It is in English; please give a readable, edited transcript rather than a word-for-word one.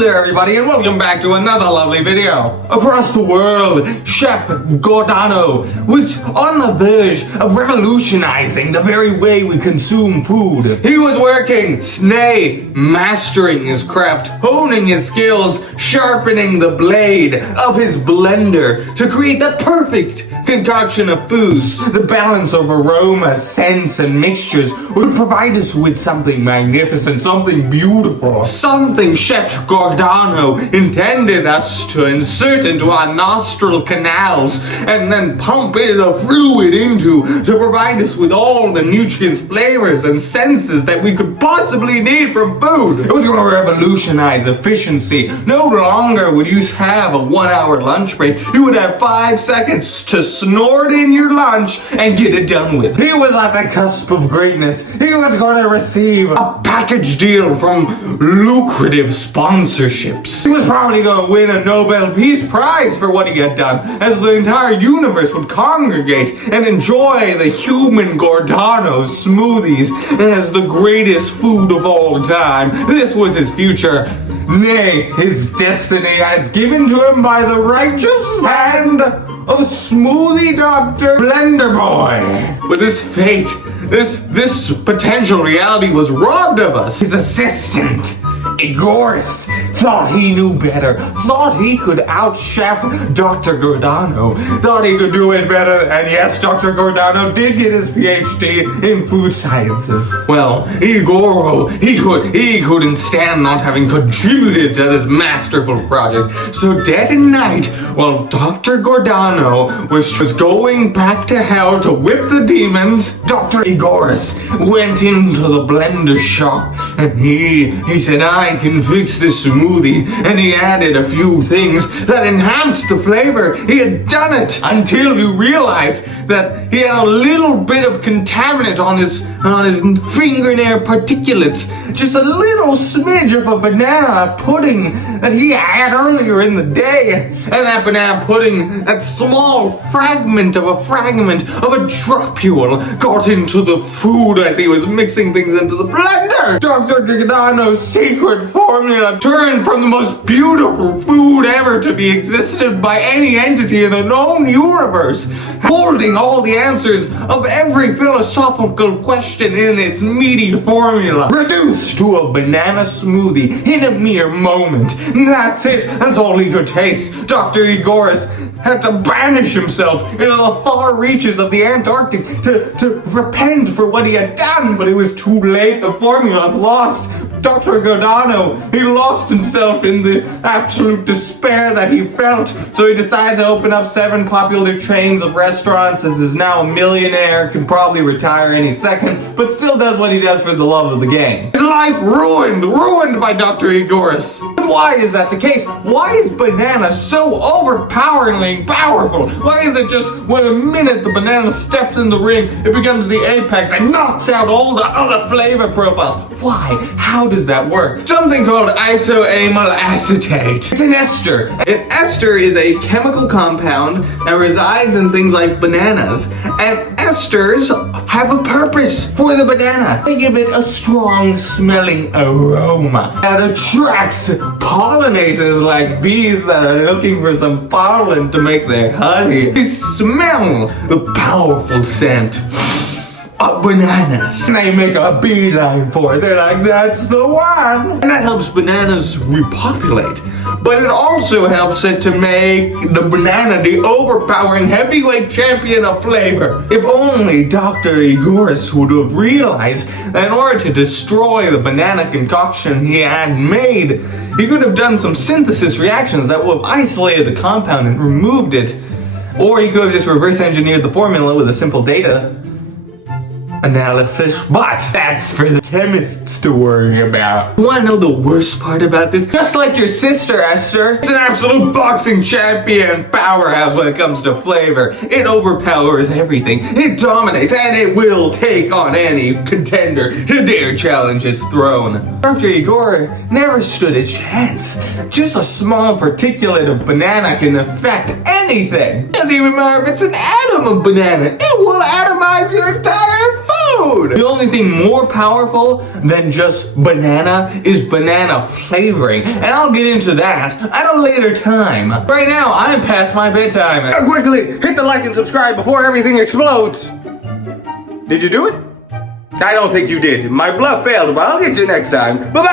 there everybody, and welcome back to another lovely video. Across the world, Chef Giordano was on the verge of revolutionizing the very way we consume food. He was working, mastering his craft, honing his skills, sharpening the blade of his blender to create the perfect concoction of foods. The balance of aroma, scents, and mixtures would provide us with something magnificent, something beautiful, something Chef Giordano intended us to insert into our nostril canals and then pump the fluid into to provide us with all the nutrients, flavors, and senses that we could possibly need from food. It was going to revolutionize efficiency. No longer would you have a 1-hour lunch break. You would have 5 seconds to snort in your lunch and get it done with. He was at the cusp of greatness. He was going to receive a package deal from lucrative sponsorships. He was probably going to win a Nobel Peace Prize for what he had done, as the entire universe would congregate and enjoy the human Giordano smoothies as the greatest food of all time. This was his future. Nay, his destiny as given to him by the righteous hand of smoothie doctor Blender Boy. With his fate, this potential reality was robbed of us. His assistant, Igoris, thought he knew better, thought he could out-chef Dr. Giordano, thought he could do it better, and yes, Dr. Giordano did get his PhD in food sciences. Well, Igoro, he couldn't stand not having contributed to this masterful project, so dead in night, while Dr. Giordano was just going back to hell to whip the demons, Dr. Igoris went into the blender shop, and he said, I can fix this smoothie, and he added a few things that enhanced the flavor. He had done it until you realized that he had a little bit of contaminant on his fingernail particulates, just a little smidge of a banana pudding that he had earlier in the day, and that banana pudding, that small fragment of a dropule got into the food as he was mixing things into the blender. Dr. Giordano's secret formula turned from the most beautiful food ever to be existed by any entity in the known universe, holding all the answers of every philosophical question in its meaty formula, reduced to a banana smoothie in a mere moment. That's it. That's all he could taste. Dr. Igoris had to banish himself into the far reaches of the Antarctic to repent for what he had done, but it was too late. The formula lost. Dr. Giordano, he lost himself in the absolute despair that he felt, so he decided to open up 7 popular chains of restaurants, as is now a millionaire, can probably retire any second, but still does what he does for the love of the game. His life ruined by Dr. Igoris. But why is that the case? Why is banana so overpoweringly powerful? Why is it just when a minute the banana steps in the ring, it becomes the apex and knocks out all the other flavor profiles? Why? How does that work? Something called isoamyl acetate. It's an ester. An ester is a chemical compound that resides in things like bananas, and esters have a purpose for the banana. They give it a strong smelling aroma that attracts pollinators like bees that are looking for some pollen to make their honey. They smell the powerful scent of bananas, and they make a beeline for it. They're like, that's the one! And that helps bananas repopulate. But it also helps it to make the banana the overpowering heavyweight champion of flavor. If only Dr. Igoris would have realized that in order to destroy the banana concoction he had made, he could have done some synthesis reactions that would have isolated the compound and removed it. Or he could have just reverse engineered the formula with a simple data analysis, but that's for the chemists to worry about. You wanna know the worst part about this? Just like your sister, Esther, it's an absolute boxing champion powerhouse when it comes to flavor. It overpowers everything, it dominates, and it will take on any contender to dare challenge its throne. Dr. Igor never stood a chance. Just a small particulate of banana can affect anything. It doesn't even matter if it's an atom of banana. It will atomize your entire food. food. The only thing more powerful than just banana is banana flavoring, and I'll get into that at a later time. Right now, I'm past my bedtime. Quickly, hit the like and subscribe before everything explodes. Did you do it? I don't think you did. My bluff failed, but I'll get you next time. Bye-bye!